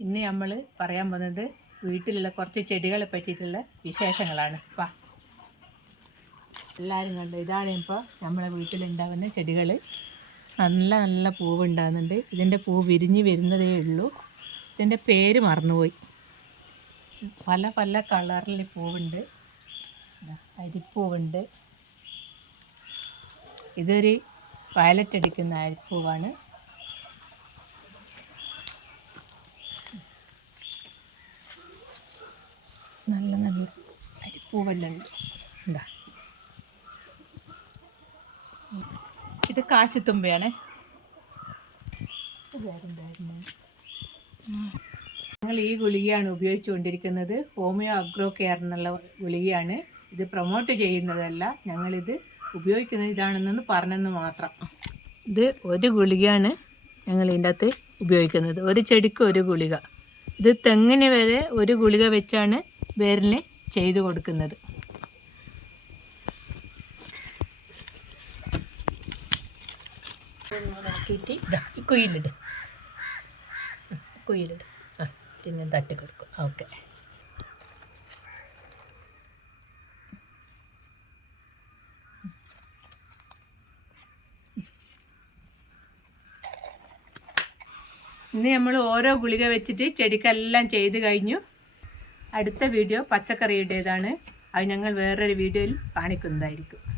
ഇന്ന് നമ്മൾ പറയാൻ പോകുന്നത് വീട്ടിലുള്ള കുറച്ച് ചെടികളെ പറ്റിയിട്ടുള്ള വിശേഷങ്ങളാണ്. വാ. എല്ലാവരും കണ്ടു? ഇതാണ് ഇപ്പോൾ നമ്മളെ വീട്ടിലുണ്ടാകുന്ന ചെടികൾ നല്ല നല്ല പൂവ് ഉണ്ടാകുന്നുണ്ട് ഇതിന്റെ പൂ വിരിഞ്ഞ് വരുന്നതേ ഉള്ളൂ. ഇതിന്റെ പേര് മറന്നുപോയി. പല പല കളറിൽ പൂവുണ്ട്. അരിപ്പൂവുണ്ട്. ഇതൊരു വയലറ്റ് അടിക്കുന്ന അരിപ്പൂവാണ്. നല്ല നല്ല അരിപ്പൂവെല്ലാം. ഉണ്ട് ഇത് കാശിത്തുമ്പയാണേ. ഞങ്ങൾ ഈ ഗുളികയാണ് ഉപയോഗിച്ചുകൊണ്ടിരിക്കുന്നത്. ഹോമിയോ അഗ്രോ കെയർ എന്നുള്ള ഗുളികയാണ്. ഇത് പ്രൊമോട്ട് ചെയ്യുന്നതല്ല. ഞങ്ങളിത് ഉപയോഗിക്കുന്ന ഇതാണെന്നൊന്ന് പറഞ്ഞെന്ന് മാത്രം. ഇത് ഒരു ഗുളികയാണ് ഞങ്ങൾ ഇതിന്റെ അകത്ത് ഉപയോഗിക്കുന്നത്. ഒരു ചെടിക്ക് ഒരു ഗുളിക. ഇത് തെങ്ങിന് വരെ ഒരു ഗുളിക വെച്ചാണ് വേരിന് ചെയ്തു കൊടുക്കുന്നത്. നോക്കിയിട്ട് ഇതാ ഈ കുയിലിട്. കുയിലിട്. ആ പിന്നെ തട്ടി കൊടുക്കും. ഓക്കെ. ഇന്ന് നമ്മൾ ഓരോ ഗുളിക വെച്ചിട്ട് ചെടിക്കെല്ലാം ചെയ്ത് കഴിഞ്ഞു. അടുത്ത വീഡിയോ പച്ചക്കറിയുടേതാണ്. അത് ഞങ്ങൾ വേറൊരു വീഡിയോയിൽ കാണിക്കുന്നതായിരിക്കും.